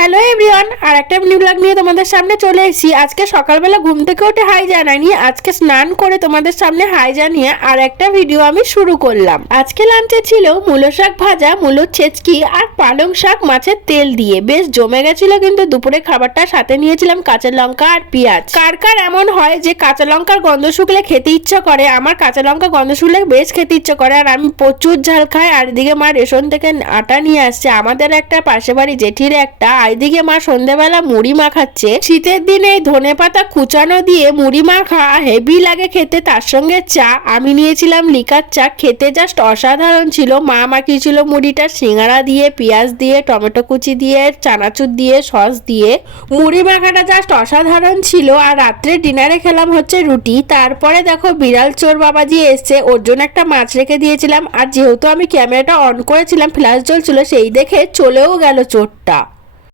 Hello everyone, আর একটা new blog নিয়ে তোমাদের সামনে চলে এসেছি। আজকে সকালবেলা ঘুম থেকে উঠে হাই জানাইনি, আজকে স্নান করে তোমাদের সামনে হাই জানিয়ে আর একটা ভিডিও আমি শুরু করলাম। আজকে লাঞ্চে ছিল মূলো শাক ভাজা, মূলো ছেচকি আর পালং শাক মাছের তেল দিয়ে, বেশ জমে গেছিল। কিন্তু দুপুরে খাবারটা সাথে নিয়েছিলাম কাঁচা লঙ্কা আর পেঁয়াজ। কার কার এমন হয় যে কাঁচা লঙ্কার গন্ধ শুকলে খেতে ইচ্ছা করে? আমার কাঁচা লঙ্কা গন্ধ শুকলে বেশ খেতে ইচ্ছা করে, আর আমি প্রচুর ঝাল খাই। আর এদিকে মা রেশন থেকে আটা নিয়ে আসছে, আমাদের একটা পাশে বাড়ি জেঠির একটা। এদিকে মা সন্ধ্যাবেলা মুড়ি মাখাচ্ছে। শীতের দিনে ধনেপাতা কুচানো দিয়ে মুড়ি মাখা হেভি লাগে খেতে, তার সঙ্গে চা। আমি নিয়েছিলাম লিকার চা, খেতে জাস্ট অসাধারণ ছিল। মা মাখিয়েছিল মুড়িটা সিঙ্গারা দিয়ে, পেঁয়াজ দিয়ে, টমেটো কুচি দিয়ে, চানাচুর দিয়ে, সস দিয়ে। মুড়ি মাখাটা জাস্ট অসাধারণ ছিল। আর রাত্রে ডিনারে খেলাম হচ্ছে রুটি। তারপরে দেখো বিড়াল চোর বাবাজি এসছে, ওর জন্য একটা মাছ রেখে দিয়েছিলাম। আর যেহেতু আমি ক্যামেরাটা অন করেছিলাম, ফ্ল্যাশ জ্বলছিল, সেই দেখে চলেও গেল চোরটা।